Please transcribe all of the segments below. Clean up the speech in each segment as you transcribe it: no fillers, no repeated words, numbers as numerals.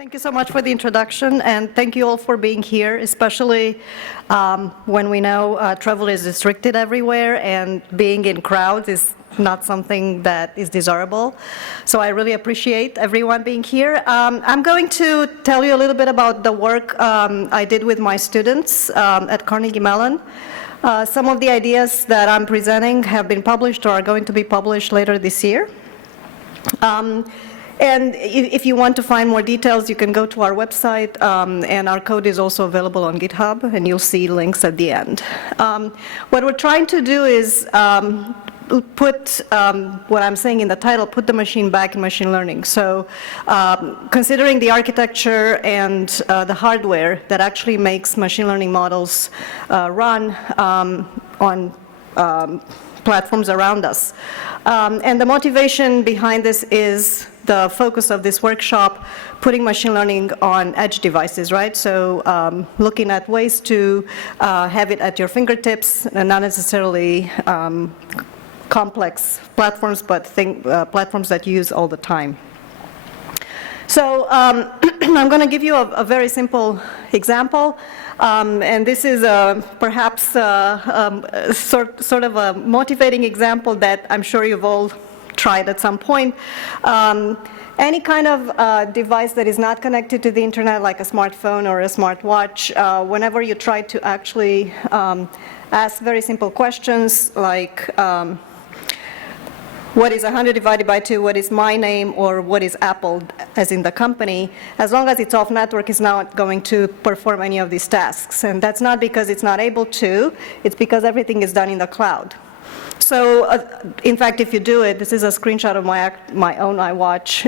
Thank you so much for the introduction, and thank you all for being here, especially when we know travel is restricted everywhere, and being in crowds is not something that is desirable. So I really appreciate everyone being here. I'm going to tell you a little bit about the work I did with my students at Carnegie Mellon. Some of the ideas that I'm presenting have been published or are going to be published later this year. And if you want to find more details, you can go to our website, and our code is also available on GitHub, and you'll see links at the end. What we're trying to do is put what I'm saying in the title, put the machine back in machine learning. So considering the architecture and the hardware that actually makes machine learning models run on platforms around us. And the motivation behind this is the focus of this workshop, putting machine learning on edge devices, right? So looking at ways to have it at your fingertips, and not necessarily complex platforms, but platforms that you use all the time. So I'm going to give you a very simple example. And this is perhaps sort of a motivating example that I'm sure you've all tried at some point. Any kind of device that is not connected to the internet, like a smartphone or a smartwatch, whenever you try to actually ask very simple questions like, what is 100 divided by 2, what is my name, or what is Apple, as in the company, as long as it's off network, it's not going to perform any of these tasks. And that's not because it's not able to, it's because everything is done in the cloud. So in fact, if you do it, this is a screenshot of my own iWatch,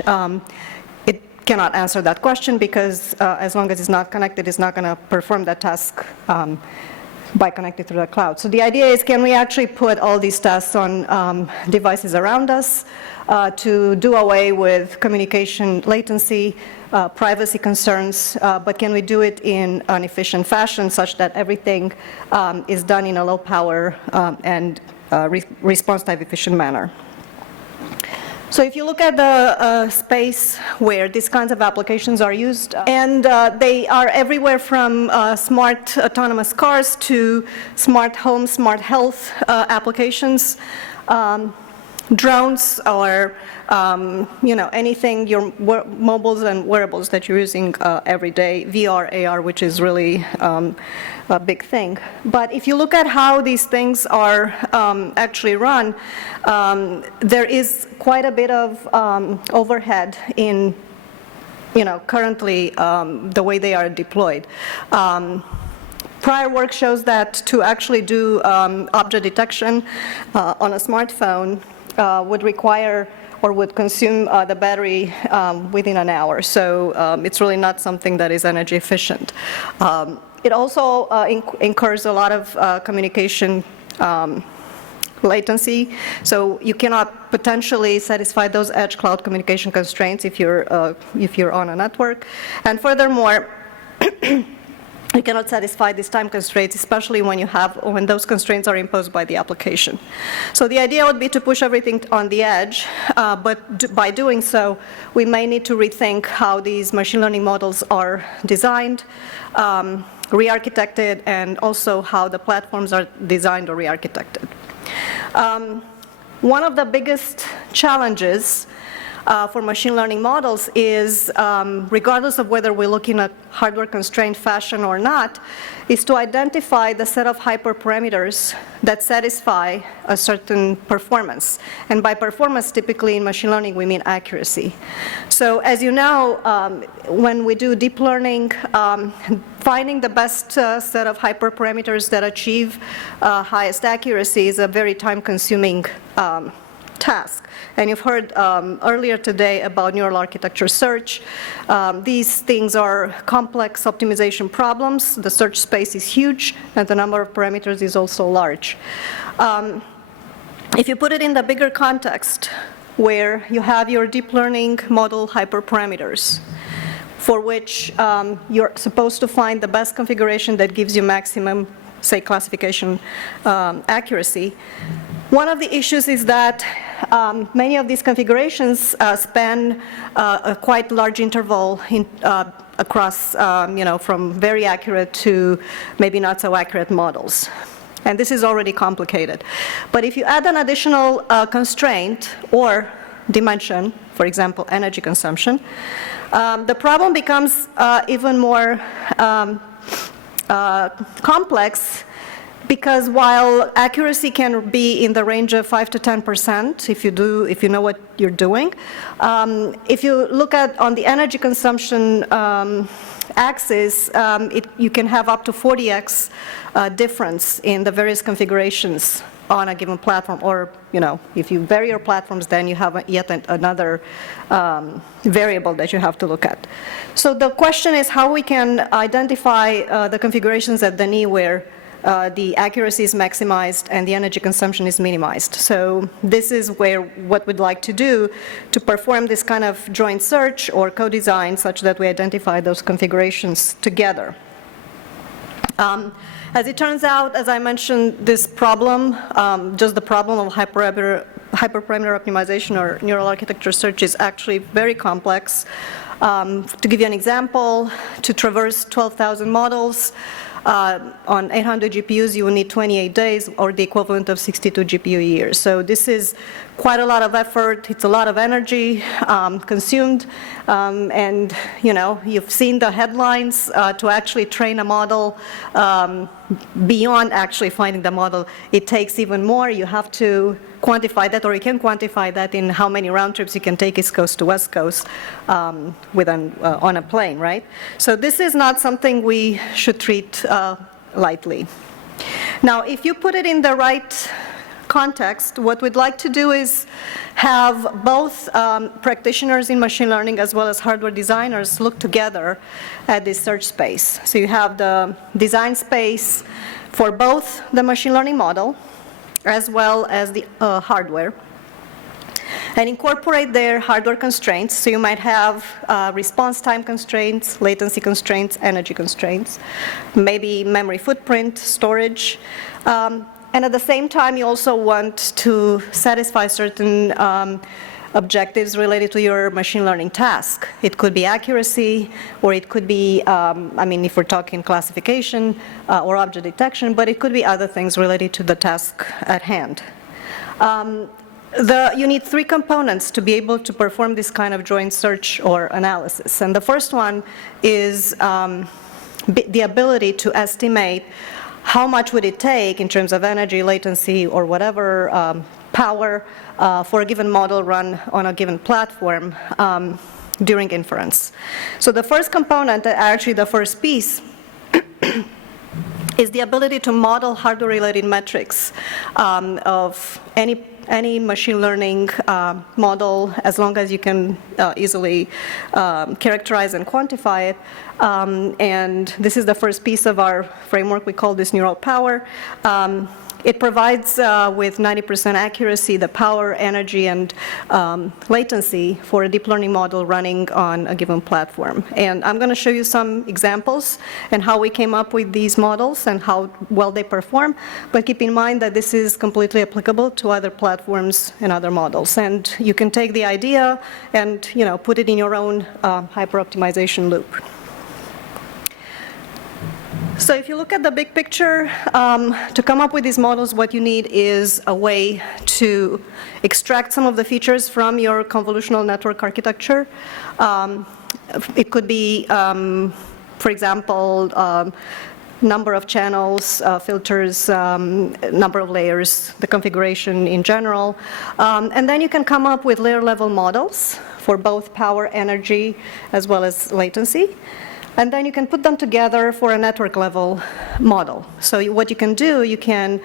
it cannot answer that question because as long as it's not connected, it's not going to perform that task by connected through the cloud. So the idea is, can we actually put all these tasks on devices around us to do away with communication latency, privacy concerns, but can we do it in an efficient fashion such that everything is done in a low power and response type efficient manner? So if you look at the space where these kinds of applications are used, and they are everywhere from smart autonomous cars to smart home, smart health applications, drones, or anything, your mobiles and wearables that you're using every day, VR, AR, which is really a big thing. But if you look at how these things are actually run, there is quite a bit of overhead in, currently the way they are deployed. Prior work shows that to actually do object detection on a smartphone would require or would consume the battery within an hour. So it's really not something that is energy efficient. It also incurs a lot of communication latency. So you cannot potentially satisfy those edge cloud communication constraints if you're on a network. And furthermore, you cannot satisfy these time constraints, especially when those constraints are imposed by the application. So the idea would be to push everything on the edge, but by doing so, we may need to rethink how these machine learning models are designed, re-architected, and also how the platforms are designed or re-architected. One of the biggest challenges for machine learning models is, regardless of whether we're looking at hardware-constrained fashion or not, is to identify the set of hyperparameters that satisfy a certain performance. And by performance, typically in machine learning, we mean accuracy. So as you know, when we do deep learning, finding the best set of hyperparameters that achieve highest accuracy is a very time-consuming task. And you've heard earlier today about neural architecture search. These things are complex optimization problems. The search space is huge, and the number of parameters is also large. If you put it in the bigger context, where you have your deep learning model hyperparameters, for which you're supposed to find the best configuration that gives you maximum, say, classification accuracy, one of the issues is that many of these configurations span a quite large interval across, from very accurate to maybe not so accurate models. And this is already complicated. But if you add an additional constraint or dimension, for example, energy consumption, the problem becomes even more complex, because while accuracy can be in the range of 5 to 10%, if you know what you're doing, if you look at on the energy consumption axis, you can have up to 40x difference in the various configurations on a given platform. Or, if you vary your platforms, then you have yet another variable that you have to look at. So the question is how we can identify the configurations at the knee where the accuracy is maximized and the energy consumption is minimized. So this is what we'd like to do to perform this kind of joint search or co-design such that we identify those configurations together. As it turns out, as I mentioned, this problem, just the problem of hyperparameter optimization or neural architecture search is actually very complex. To give you an example, to traverse 12,000 models, on 800 GPUs, you will need 28 days, or the equivalent of 62 GPU years. So this is quite a lot of effort. It's a lot of energy consumed. And, you've seen the headlines to actually train a model. Beyond actually finding the model, it takes even more. You have to quantify that, or you can quantify that in how many round trips you can take East Coast to West Coast on a plane, right? So this is not something we should treat lightly. Now, if you put it in the right context, what we'd like to do is have both practitioners in machine learning as well as hardware designers look together at this search space. So you have the design space for both the machine learning model as well as the hardware, and incorporate their hardware constraints. So you might have response time constraints, latency constraints, energy constraints, maybe memory footprint, storage. And at the same time, you also want to satisfy certain objectives related to your machine learning task. It could be accuracy, or it could be, if we're talking classification or object detection, but it could be other things related to the task at hand. You need three components to be able to perform this kind of joint search or analysis. And the first one is the ability to estimate how much would it take in terms of energy, latency, or whatever power for a given model run on a given platform during inference. So the first component, actually the first piece, is the ability to model hardware-related metrics of any machine learning model, as long as you can easily characterize and quantify it. And this is the first piece of our framework. We call this neural power. It provides with 90% accuracy the power, energy, and latency for a deep learning model running on a given platform. And I'm going to show you some examples and how we came up with these models and how well they perform. But keep in mind that this is completely applicable to other platforms and other models. And you can take the idea and put it in your own hyper-optimization loop. So if you look at the big picture, to come up with these models, what you need is a way to extract some of the features from your convolutional network architecture. It could be, for example, number of channels, filters, number of layers, the configuration in general. And then you can come up with layer-level models for both power, energy, as well as latency. And then you can put them together for a network-level model. So what you can do, you can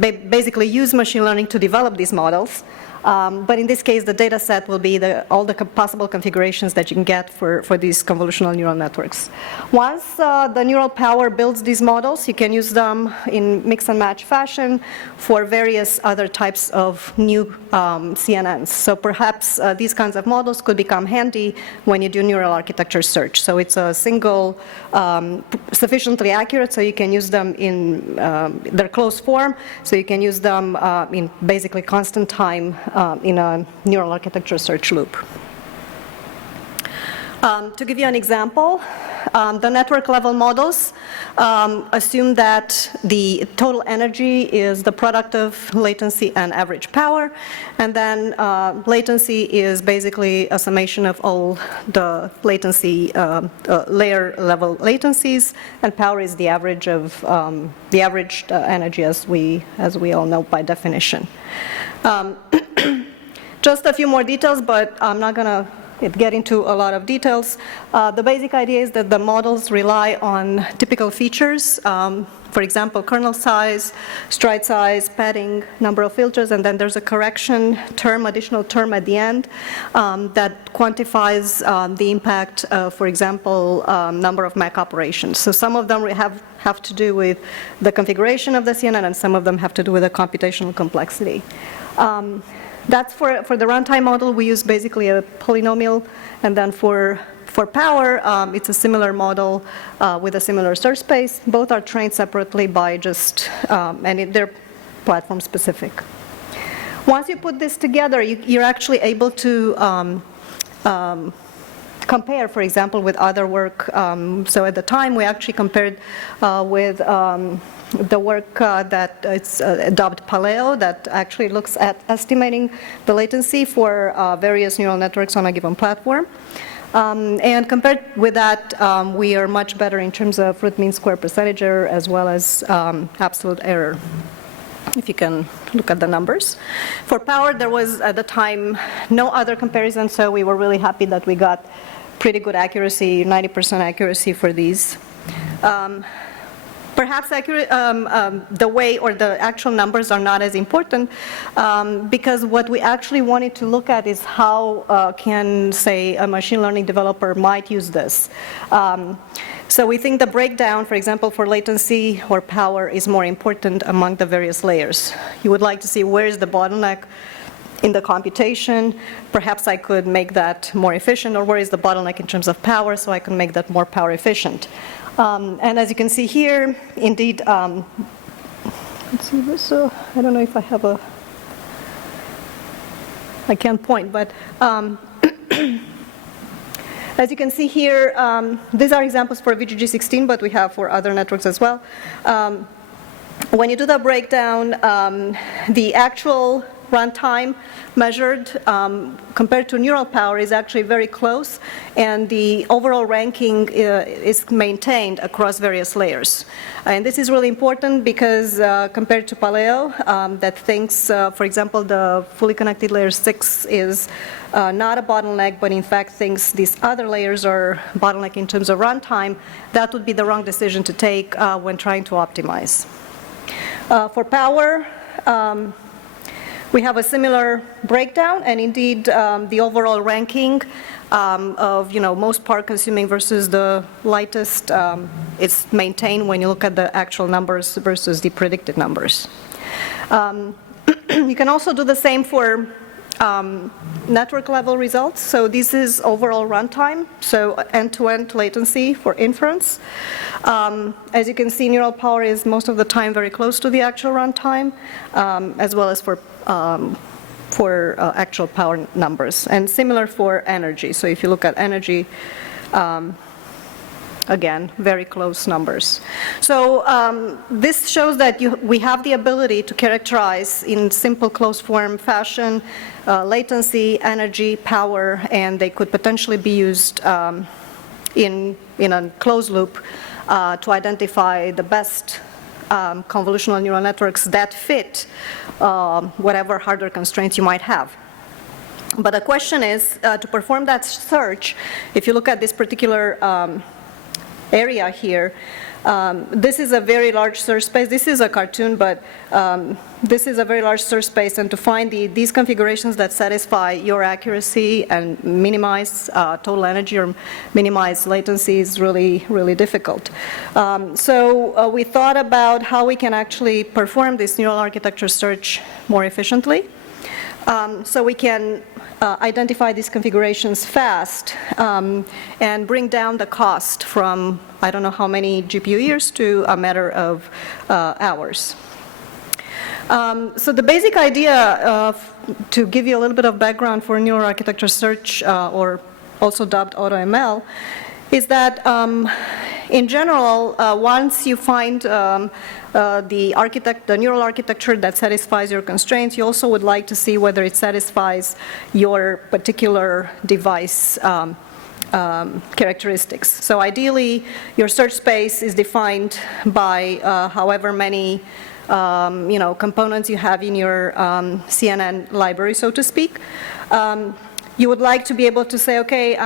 basically use machine learning to develop these models. But in this case, the data set will be all the possible configurations that you can get for these convolutional neural networks. Once the neural power builds these models, you can use them in mix and match fashion for various other types of new CNNs. So perhaps these kinds of models could become handy when you do neural architecture search. So it's a single, sufficiently accurate, so you can use them in their closed form, so you can use them in basically constant time in a neural architecture search loop. To give you an example, the network level models assume that the total energy is the product of latency and average power, and then latency is basically a summation of all the latency, layer level latencies, and power is the average of the averaged energy as we all know by definition. Just a few more details, but I'm not going to get into a lot of details. The basic idea is that the models rely on typical features. For example, kernel size, stride size, padding, number of filters, and then there's a correction term, additional term at the end that quantifies the impact of, for example, number of MAC operations. So some of them have to do with the configuration of the CNN, and some of them have to do with the computational complexity. That's for the runtime model. We use basically a polynomial, and then for power, it's a similar model with a similar search space. Both are trained separately by just, and they're platform specific. Once you put this together, you're actually able to compare, for example, with other work. So at the time, we actually compared with the work that it's dubbed Pelayo, that actually looks at estimating the latency for various neural networks on a given platform. And compared with that, we are much better in terms of root mean square percentage error as well as absolute error, if you can look at the numbers. For power, there was at the time no other comparison, so we were really happy that we got pretty good accuracy, 90% accuracy for these. Perhaps accurate, the way or the actual numbers are not as important because what we actually wanted to look at is how can, say, a machine learning developer might use this. So we think the breakdown, for example, for latency or power is more important among the various layers. You would like to see where is the bottleneck in the computation. Perhaps I could make that more efficient, or where is the bottleneck in terms of power, so I can make that more power efficient. And as you can see here, indeed, let's see this, I don't know if I have I can't point, but as you can see here, these are examples for VGG16, but we have for other networks as well. When you do the breakdown, the actual runtime measured compared to neural power is actually very close, and the overall ranking is maintained across various layers. And this is really important because compared to Pelayo, that thinks, for example, the fully connected layer 6 is not a bottleneck, but in fact thinks these other layers are bottleneck in terms of runtime, that would be the wrong decision to take when trying to optimize. For power, we have a similar breakdown, and indeed the overall ranking of most power consuming versus the lightest is maintained when you look at the actual numbers versus the predicted numbers. You can also do the same for network level results. So this is overall runtime, so end-to-end latency for inference. As you can see, neural power is most of the time very close to the actual runtime, as well as for actual power numbers, and similar for energy. So if you look at energy, again, very close numbers. So this shows that we have the ability to characterize in simple closed form fashion latency, energy, power, and they could potentially be used in a closed loop to identify the best convolutional neural networks that fit whatever hardware constraints you might have. But the question is, to perform that search, if you look at this particular area here, This is a very large search space. This is a cartoon, but this is a very large search space, and to find these configurations that satisfy your accuracy and minimize total energy or minimize latency is really, really difficult. So we thought about how we can actually perform this neural architecture search more efficiently. So we can identify these configurations fast and bring down the cost from I don't know how many GPU years to a matter of hours. So the basic idea, to give you a little bit of background for neural architecture search, or also dubbed AutoML, is that in general, once you find the neural architecture that satisfies your constraints, you also would like to see whether it satisfies your particular device characteristics. So ideally, your search space is defined by however many components you have in your CNN library, so to speak. You would like to be able to say, okay,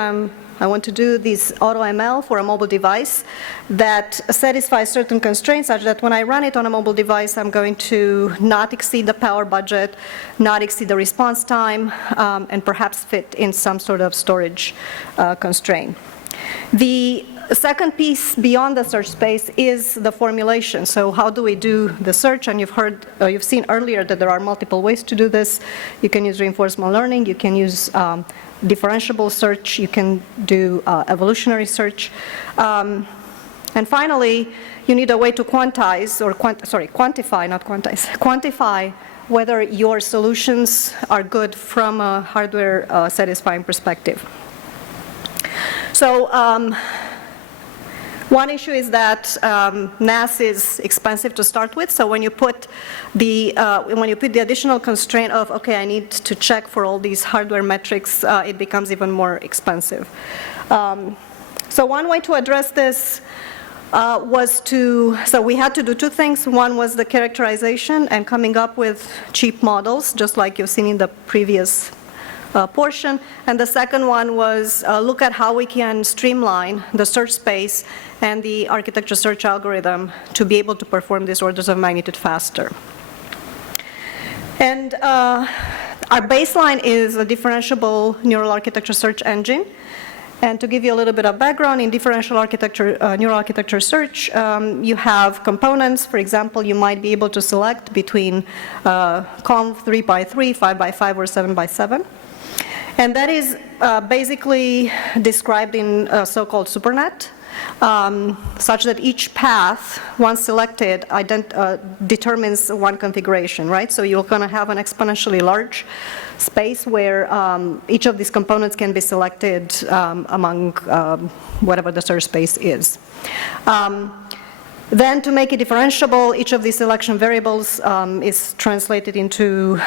I want to do this AutoML for a mobile device that satisfies certain constraints such that when I run it on a mobile device, I'm going to not exceed the power budget, not exceed the response time, and perhaps fit in some sort of storage constraint. The second piece beyond the search space is the formulation. So how do we do the search? And you've seen earlier that there are multiple ways to do this. You can use reinforcement learning. You can use differentiable search. You can do evolutionary search. And finally, you need a way to quantize, or quantify, not quantize, quantify whether your solutions are good from a hardware satisfying perspective. So one issue is that NAS is expensive to start with. So when you put the additional constraint of, okay, I need to check for all these hardware metrics, it becomes even more expensive. So one way to address this so we had to do two things. One was the characterization and coming up with cheap models, just like you've seen in the previous portion. And the second one was look at how we can streamline the search space and the architecture search algorithm to be able to perform these orders of magnitude faster. And our baseline is a differentiable neural architecture search engine. And to give you a little bit of background, in differential architecture, neural architecture search, you have components. For example, you might be able to select between conv 3x3, 5x5, or 7x7. And that is basically described in a so-called supernet, such that each path, once selected, determines one configuration, right? So you're going to have an exponentially large space where each of these components can be selected among whatever the search space is. Then to make it differentiable, each of these selection variables is translated into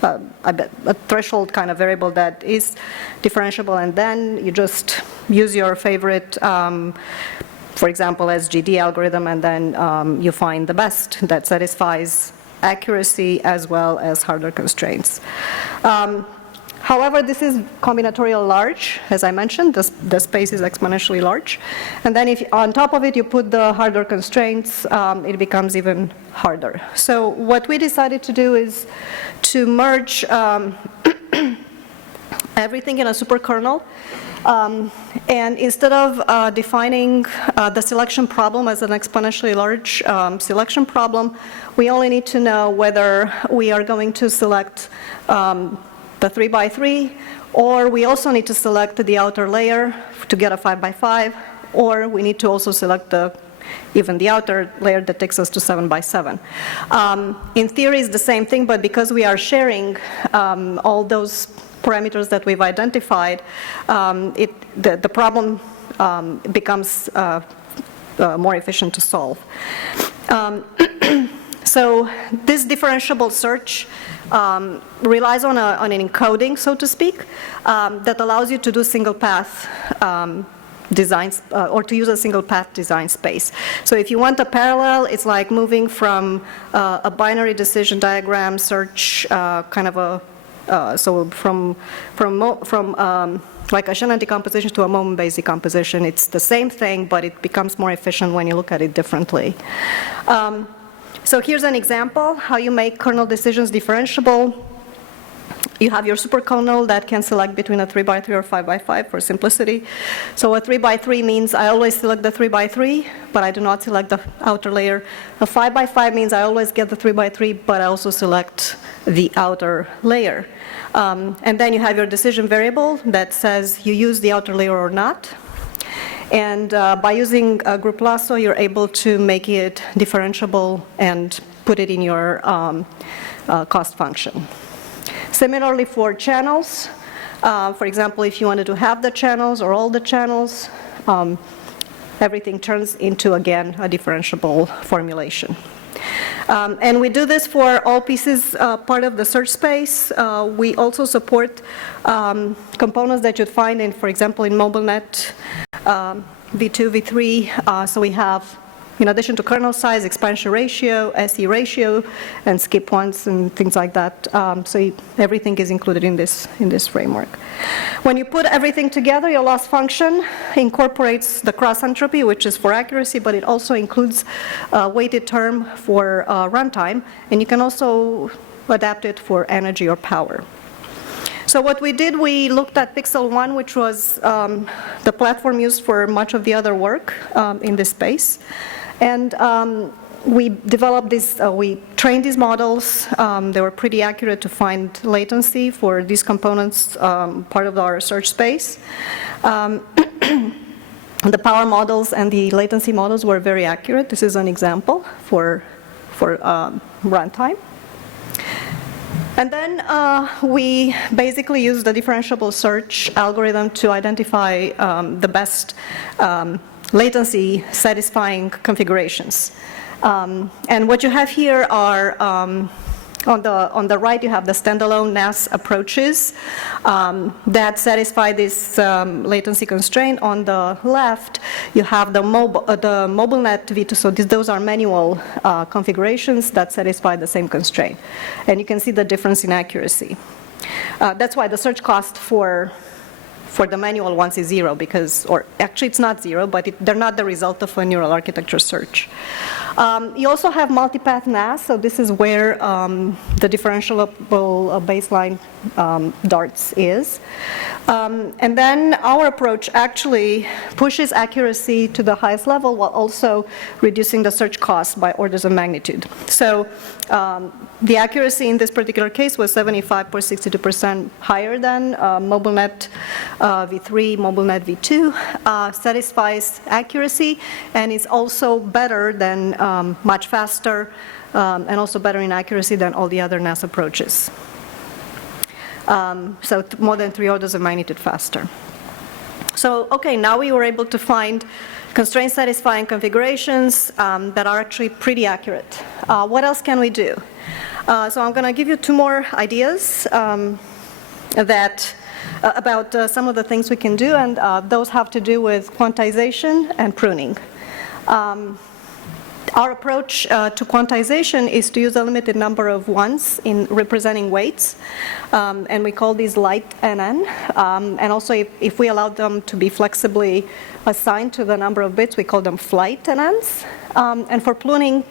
a threshold kind of variable that is differentiable, and then you just use your favorite, for example, SGD algorithm, and then you find the best that satisfies accuracy as well as hardware constraints. However, this is combinatorial large, as I mentioned. The space is exponentially large. And then if on top of it you put the hardware constraints, it becomes even harder. So what we decided to do is to merge everything in a superkernel. And instead of defining the selection problem as an exponentially large selection problem, we only need to know whether we are going to select the 3x3, or we also need to select the outer layer to get a 5x5, or we need to also select even the outer layer that takes us to 7x7. In theory, it's the same thing, but because we are sharing all those parameters that we've identified, the problem becomes more efficient to solve. So this differentiable search relies on an encoding, so to speak, that allows you to do single path designs, or to use a single path design space. So if you want a parallel, it's like moving from a binary decision diagram search kind of a So from like a Shannon decomposition to a moment-based decomposition, it's the same thing, but it becomes more efficient when you look at it differently. So here's an example how you make kernel decisions differentiable. You have your superkernel that can select between a 3x3 or 5x5 for simplicity. So a 3x3 means I always select the 3x3, but I do not select the outer layer. A 5x5 means I always get the 3x3, but I also select the outer layer. And then you have your decision variable that says you use the outer layer or not. And by using group lasso, you're able to make it differentiable and put it in your cost function. Similarly for channels, for example, if you wanted to have the channels or all the channels, everything turns into, again, a differentiable formulation. And we do this for all pieces part of the search space. We also support components that you'd find in, for example, in MobileNet v2, v3. So we have, in addition to kernel size, expansion ratio, SE ratio, and skip once and things like that. So everything is included in this framework. When you put everything together, your loss function incorporates the cross entropy, which is for accuracy, but it also includes a weighted term for runtime, and you can also adapt it for energy or power. So what we did, we looked at Pixel 1, which was the platform used for much of the other work in this space. And we developed this, we trained these models. They were pretty accurate to find latency for these components, part of our search space. The power models and the latency models were very accurate. This is an example for runtime. And then we basically used the differentiable search algorithm to identify the best latency satisfying configurations. And what you have here are, on the right you have the standalone NAS approaches that satisfy this latency constraint. On the left you have the MobileNet v2, so those are manual configurations that satisfy the same constraint. And you can see the difference in accuracy. That's why the search cost for the manual ones is 0, because, or actually it's not 0, but they're not the result of a neural architecture search. You also have multipath NAS, so this is where the differentiable baseline darts is. And then our approach actually pushes accuracy to the highest level while also reducing the search cost by orders of magnitude. So the accuracy in this particular case was 75 or 62% higher than MobileNet v3, MobileNet v2, satisfies accuracy, and is also better than, much faster, and also better in accuracy than all the other NAS approaches. So more than 3 orders of magnitude faster. So, okay, now we were able to find constraint satisfying configurations that are actually pretty accurate. What else can we do? So I'm going to give you 2 more ideas about some of the things we can do, and those have to do with quantization and pruning. Our approach to quantization is to use a limited number of ones in representing weights, and we call these LightONIns. And also, if we allow them to be flexibly assigned to the number of bits, we call them FlightONIns. And for pruning,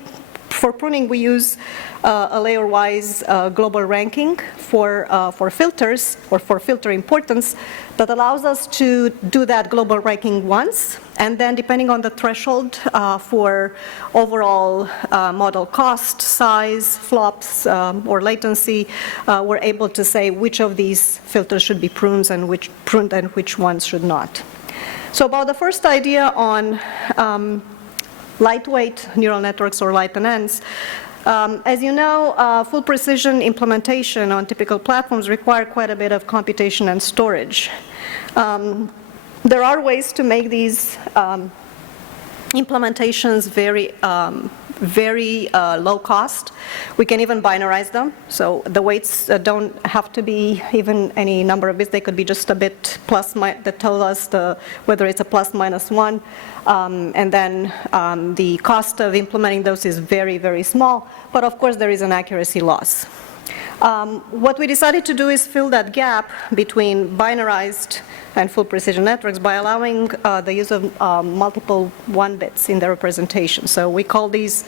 we use a layer-wise global ranking for filters, or for filter importance, that allows us to do that global ranking once, and then depending on the threshold for overall model cost, size, flops, or latency, we're able to say which of these filters should be pruned and which ones should not. So about the first idea on lightweight neural networks or LightONIns. As you know, full precision implementation on typical platforms require quite a bit of computation and storage. There are ways to make these implementations very low cost. We can even binarize them, so the weights don't have to be even any number of bits. They could be just a bit plus that tell us whether it's a plus minus 1, and then the cost of implementing those is very, very small, but of course there is an accuracy loss. What we decided to do is fill that gap between binarized and full precision networks by allowing the use of multiple 1 bits in the representation. So we call these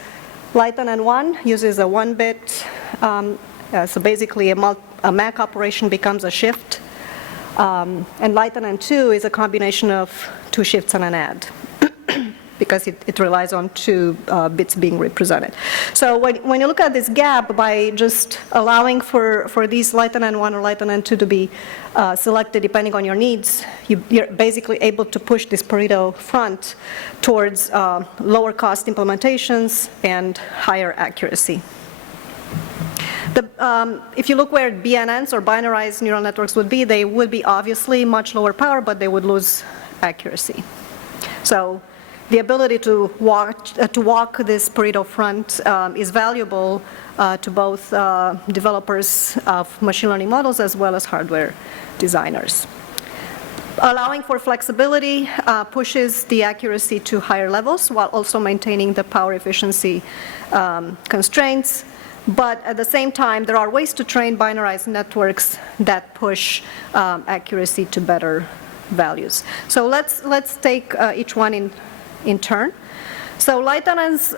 LightOnin 1 uses a 1 bit. So basically a MAC operation becomes a shift. And LightOnin 2 is a combination of 2 shifts and an add, because it relies on 2 bits being represented. So when you look at this gap, by just allowing for these LightOnin 1 or LightOnin 2 to be selected depending on your needs, you're basically able to push this Pareto front towards lower cost implementations and higher accuracy. If you look where BNNs or binarized neural networks would be, they would be obviously much lower power, but they would lose accuracy. So the ability to walk this Pareto front is valuable to both developers of machine learning models as well as hardware designers. Allowing for flexibility pushes the accuracy to higher levels while also maintaining the power efficiency constraints. But at the same time, there are ways to train binarized networks that push accuracy to better values. So let's take each one in turn. So LightOnins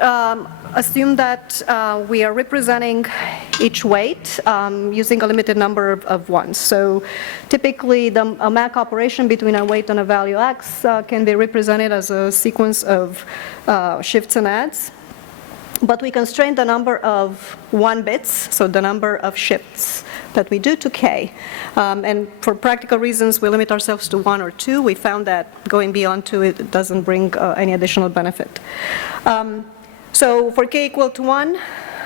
assume that we are representing each weight using a limited number of ones. So typically, a MAC operation between a weight and a value x can be represented as a sequence of shifts and adds. But we constrain the number of 1 bits, so the number of shifts that we do to k. And for practical reasons, we limit ourselves to 1 or 2. We found that going beyond 2, it doesn't bring any additional benefit. So for k equal to 1,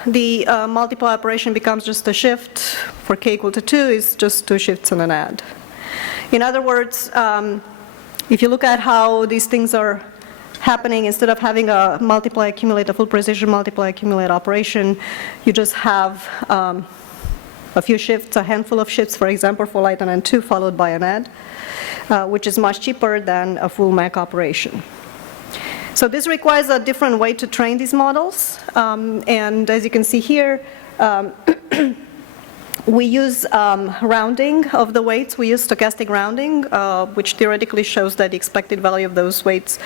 the multiply operation becomes just a shift. For k equal to 2, it's just 2 shifts and an add. In other words, if you look at how these things are happening, instead of having a multiply accumulate, a full precision multiply accumulate operation, you just have a few shifts, a handful of shifts, for example, for LightOnin 2 followed by an add, which is much cheaper than a full MAC operation. So this requires a different way to train these models, and as you can see here, we use rounding of the weights. We use stochastic rounding, which theoretically shows that the expected value of those weights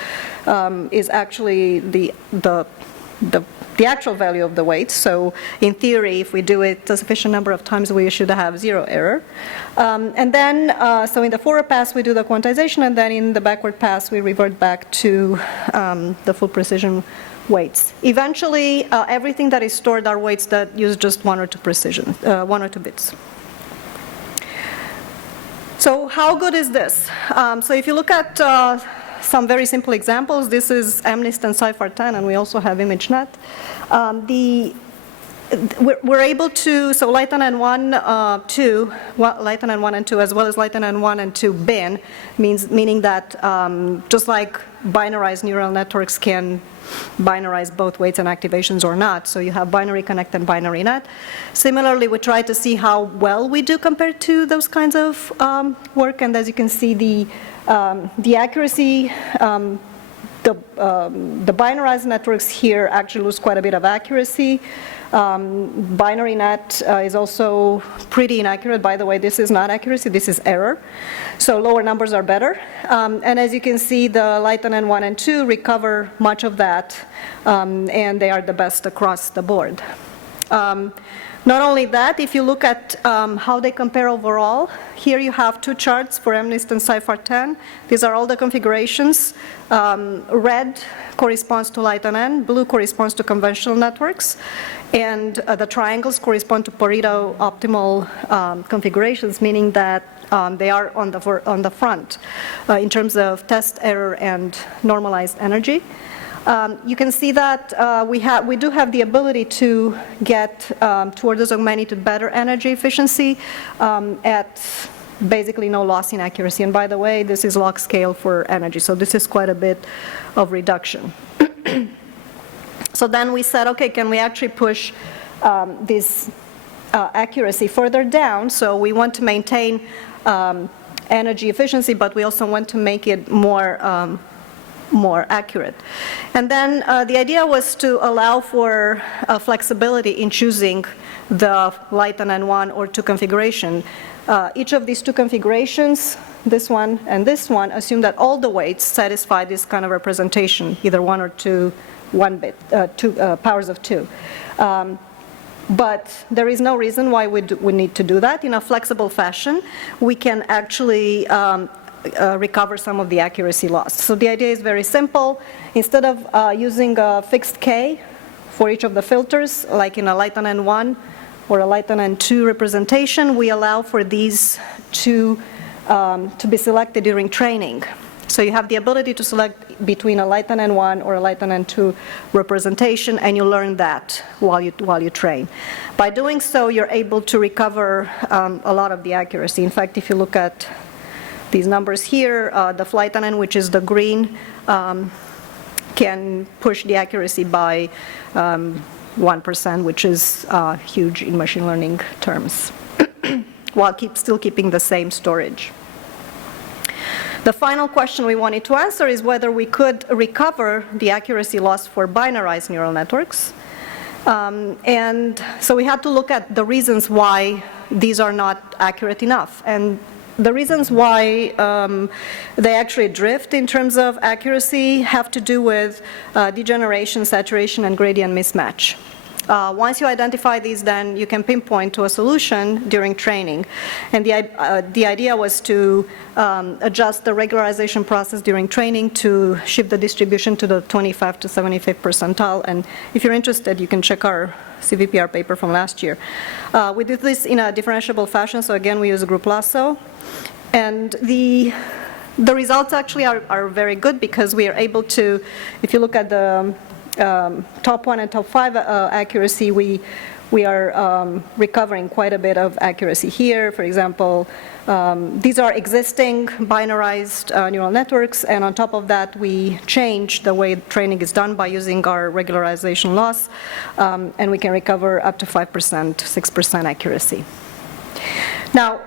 is actually the actual value of the weights. So in theory, if we do it a sufficient number of times, we should have 0 error. And then, so in the forward pass, we do the quantization, and then in the backward pass, we revert back to the full precision weights. Eventually, everything that is stored are weights that use just 1 or 2 precision, 1 or 2 bits. So how good is this? So if you look at some very simple examples, this is MLSys and Cypher10, and we also have ImageNet. We're able to, so LightOnin 1, 2, LightOnin 1 and 2, as well as LightOnin 1 and 2 bin, meaning that just like binarized neural networks can binarize both weights and activations or not, so you have binary connect and binary net. Similarly, we try to see how well we do compared to those kinds of work, and as you can see, the accuracy, the binarized networks here actually lose quite a bit of accuracy. Binary net is also pretty inaccurate. By the way, this is not accuracy, this is error. So lower numbers are better. And as you can see, the LightOnin 1 and 2 recover much of that, and they are the best across the board. Not only that, if you look at how they compare overall, here you have 2 charts for MLSys and Cypher10. These are all the configurations. Red corresponds to LightOnin, blue corresponds to conventional networks, and the triangles correspond to Pareto optimal configurations, meaning that they are on the front in terms of test error and normalized energy. You can see that we do have the ability to get to orders of magnitude better energy efficiency at basically no loss in accuracy. And by the way, this is log scale for energy, so this is quite a bit of reduction. So then we said, okay, can we actually push this accuracy further down? So we want to maintain energy efficiency, but we also want to make it more more accurate. And then the idea was to allow for flexibility in choosing the LightOnIn 1 or 2 configuration. Each of these 2 configurations, this one and this one, assume that all the weights satisfy this kind of representation, either 1 or 2, 1 bit, 2 powers of 2. But there is no reason why we need to do that. In a flexible fashion, we can actually recover some of the accuracy loss. So the idea is very simple. Instead of using a fixed K for each of the filters, like in a LightOnIn 1 or a LightOnIn 2 representation, we allow for these to be selected during training. So you have the ability to select between a LightOnIn 1 or a LightOnIn 2 representation, and you learn that while you train. By doing so, you're able to recover a lot of the accuracy. In fact, if you look at these numbers here, the LightOnIn, which is the green, can push the accuracy by 1%, which is huge in machine learning terms, while still keeping the same storage. The final question we wanted to answer is whether we could recover the accuracy loss for binarized neural networks. And so we had to look at the reasons why these are not accurate enough. And the reasons why they actually drift in terms of accuracy have to do with degeneration, saturation, and gradient mismatch. Once you identify these, then you can pinpoint to a solution during training. And the idea was to adjust the regularization process during training to shift the distribution to the 25th to 75th percentile. And if you're interested, you can check our CVPR paper from last year. We did this in a differentiable fashion, so again, we use group lasso. And the results actually are very good because we are able to, if you look at the top 1 and top 5 accuracy, we are recovering quite a bit of accuracy here. For example, these are existing binarized neural networks, and on top of that, we change the way training is done by using our regularization loss, and we can recover up to 5%, 6% accuracy. Now,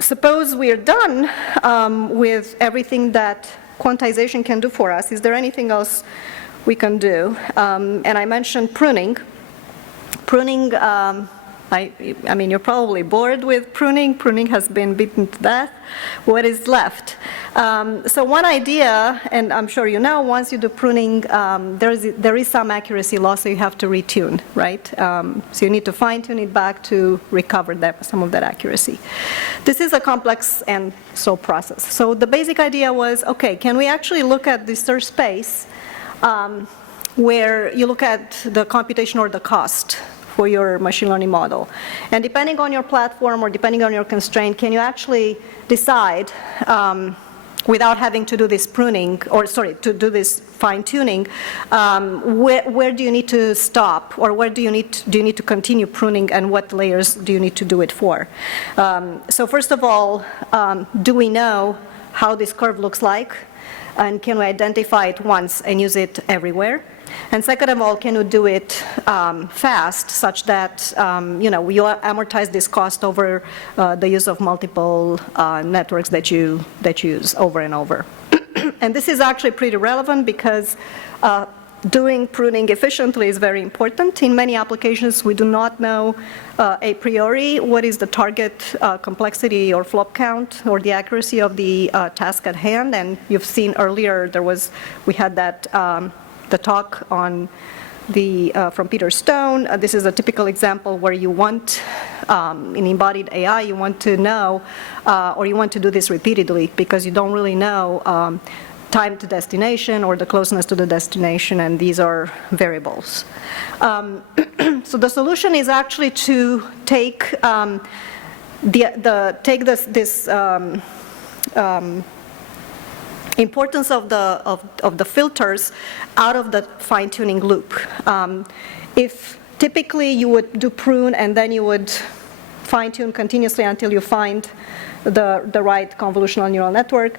suppose we are done with everything that quantization can do for us. Is there anything else we can do? And I mentioned pruning. Pruning, I mean, you're probably bored with pruning. Pruning has been beaten to death. What is left? So one idea, and I'm sure you know, once you do pruning, there is some accuracy loss, so you have to retune, right? So you need to fine-tune it back to recover some of that accuracy. This is a complex and slow process. So the basic idea was, okay, can we actually look at the search space where you look at the computation or the cost for your machine learning model. And depending on your platform or depending on your constraint, can you actually decide without having to do this pruning, or sorry, to do this fine-tuning, where do you need to stop, or where do you need to continue pruning, and what layers do you need to do it for? So first of all, do we know how this curve looks like? And can we identify it once and use it everywhere? And second of all, can we do it fast, such that we amortize this cost over the use of multiple networks that you use over and over? And this is actually pretty relevant because doing pruning efficiently is very important. In many applications, we do not know a priori what is the target complexity or flop count or the accuracy of the task at hand. And you've seen earlier we had that the talk on from Peter Stone. This is a typical example where you want, in embodied AI, you want to know, or you want to do this repeatedly because you don't really know time to destination or the closeness to the destination, and these are variables. So the solution is actually to take this importance of the filters out of the fine-tuning loop. If typically you would do prune and then you would fine-tune continuously until you find the right convolutional neural network,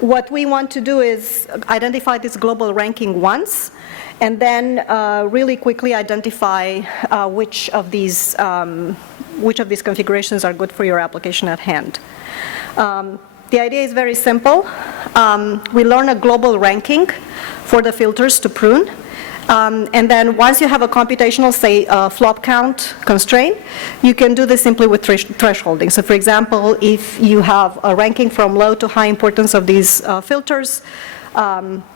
what we want to do is identify this global ranking once, and then really quickly identify which of these configurations are good for your application at hand. The idea is very simple. We learn a global ranking for the filters to prune. And then once you have a computational, say, flop count constraint, you can do this simply with thresholding. So for example, if you have a ranking from low to high importance of these filters,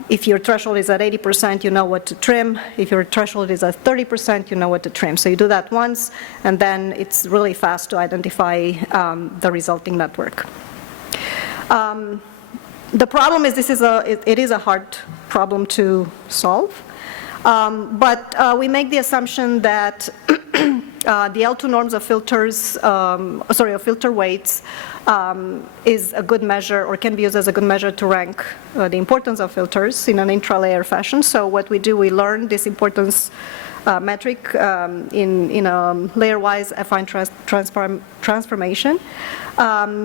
if your threshold is at 80%, you know what to trim. If your threshold is at 30%, you know what to trim. So you do that once, and then it's really fast to identify the resulting network. The problem is it is a hard problem to solve. But we make the assumption that the L2 norms of filters, of filter weights, is a good measure, or can be used as a good measure to rank the importance of filters in an intra-layer fashion. So what we do, we learn this importance metric in a layer-wise affine transformation.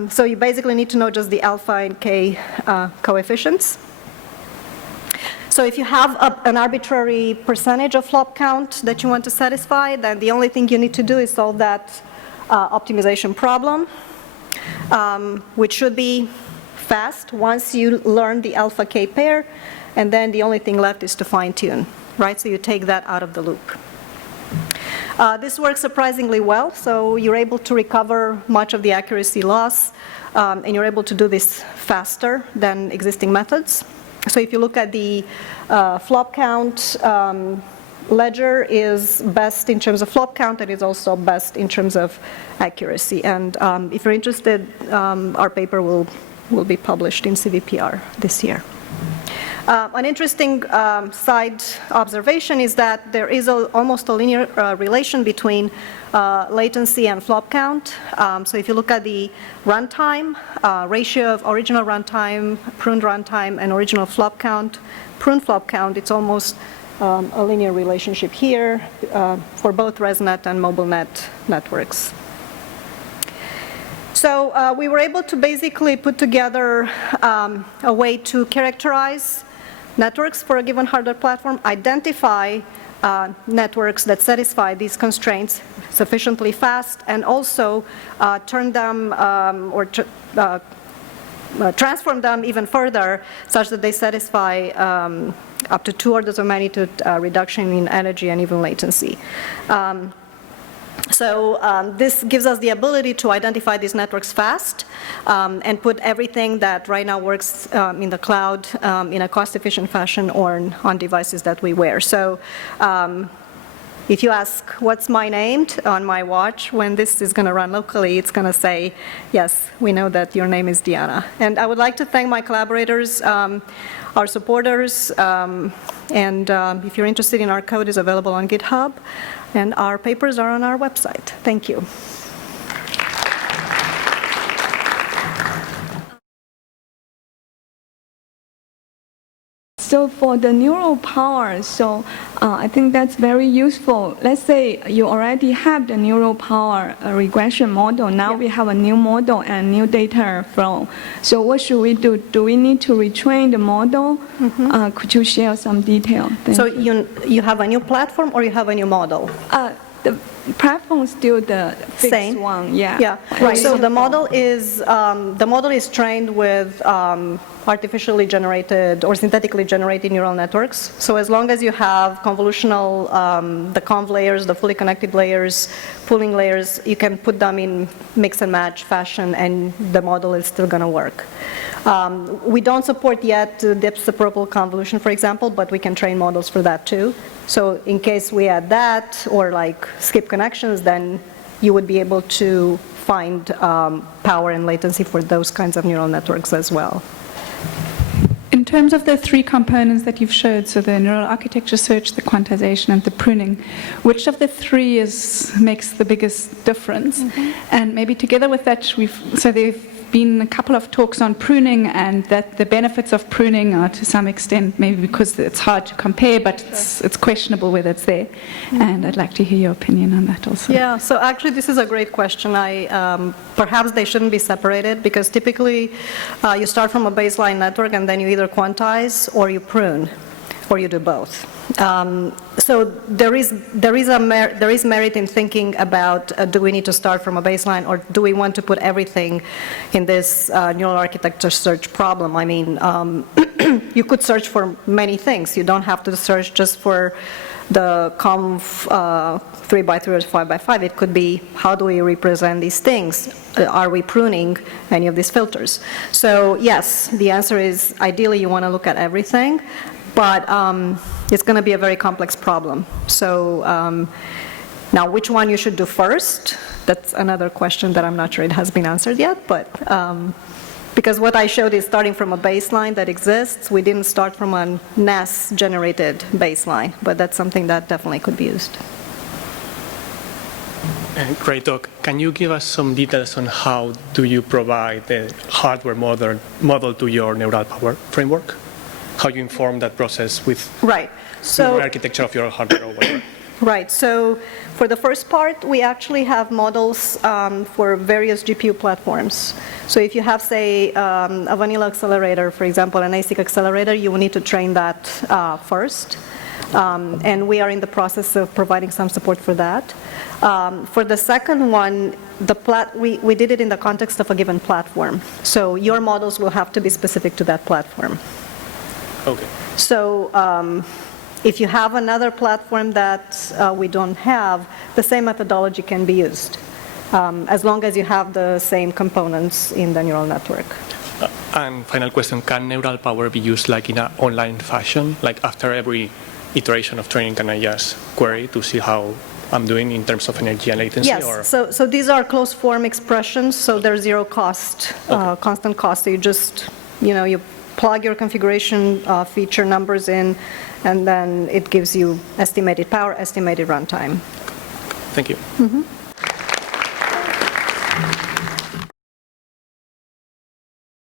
So you basically need to know just the alpha and k coefficients. So if you have an arbitrary percentage of flop count that you want to satisfy, then the only thing you need to do is solve that optimization problem, which should be fast once you learn the alpha k pair, and then the only thing left is to fine tune, right? So you take that out of the loop. This works surprisingly well, so you're able to recover much of the accuracy loss, and you're able to do this faster than existing methods. So if you look at the flop count, ledger is best in terms of flop count, and is also best in terms of accuracy. And if you're interested, our paper will be published in CVPR this year. An interesting side observation is that there is almost a linear relation between latency and flop count. So if you look at the runtime, ratio of original runtime, pruned runtime, and original flop count, pruned flop count, it's almost a linear relationship here for both ResNet and MobileNet networks. So we were able to basically put together a way to characterize networks for a given hardware platform, identify networks that satisfy these constraints sufficiently fast, and also turn them transform them even further such that they satisfy up to 2 orders of magnitude reduction in energy and even latency. So this gives us the ability to identify these networks fast and put everything that right now works in the cloud in a cost-efficient fashion or on devices that we wear. So if you ask, what's my name on my watch, when this is going to run locally, it's going to say, yes, we know that your name is Diana. And I would like to thank my collaborators, our supporters, and if you're interested in our code, it's available on GitHub, and our papers are on our website. Thank you. So for the neural power, I think that's very useful. Let's say you already have the neural power regression model. Now we have a new model and new data flow. So what should we do? Do we need to retrain the model? Mm-hmm. Could you share some detail? So you have a new platform or you have a new model? The platform is still the fixed one. Yeah. Yeah. Right. So the model is trained with artificially generated or synthetically generated neural networks. So as long as you have convolutional, the conv layers, the fully connected layers, pooling layers, you can put them in mix and match fashion, and the model is still going to work. We don't support yet depth separable convolution, for example, but we can train models for that too. So in case we add that or like skip connections, then you would be able to find power and latency for those kinds of neural networks as well. In terms of the 3 components that you've showed, so the neural architecture search, the quantization, and the pruning, which of the 3 makes the biggest difference? Mm-hmm. And maybe together with that, there've been a couple of talks on pruning, and that the benefits of pruning are to some extent, maybe because it's hard to compare, but it's questionable whether it's there. Mm-hmm. And I'd like to hear your opinion on that also. Yeah, so actually this is a great question. Perhaps they shouldn't be separated, because typically you start from a baseline network and then you either quantize or you prune. or you do both. So there is merit in thinking about do we need to start from a baseline, or do we want to put everything in this neural architecture search problem? I mean, you could search for many things. You don't have to search just for the conv 3x3 or 5x5. It could be, how do we represent these things? Are we pruning any of these filters? So yes, the answer is ideally you want to look at everything, but it's going to be a very complex problem. So now which one you should do first, that's another question that I'm not sure it has been answered yet, but because what I showed is starting from a baseline that exists. We didn't start from a NAS-generated baseline, but that's something that definitely could be used. Great talk. Can you give us some details on how do you provide the hardware model to your neural power framework? How you inform that process with the architecture of your hardware or whatever? Right. So for the first part, we actually have models for various GPU platforms. So if you have, say, a vanilla accelerator, for example, an ASIC accelerator, you will need to train that first. And we are in the process of providing some support for that. For the second one, we did it in the context of a given platform. So your models will have to be specific to that platform. Okay. So if you have another platform that we don't have, the same methodology can be used, as long as you have the same components in the neural network. And final question, can neural power be used like in an online fashion? Like after every iteration of training, can I just query to see how I'm doing in terms of energy and latency? Yes, or? So these are closed form expressions, so they're zero cost, constant cost. So you just, you plug your configuration feature numbers in, and then it gives you estimated power, estimated runtime. Thank you. Mm-hmm.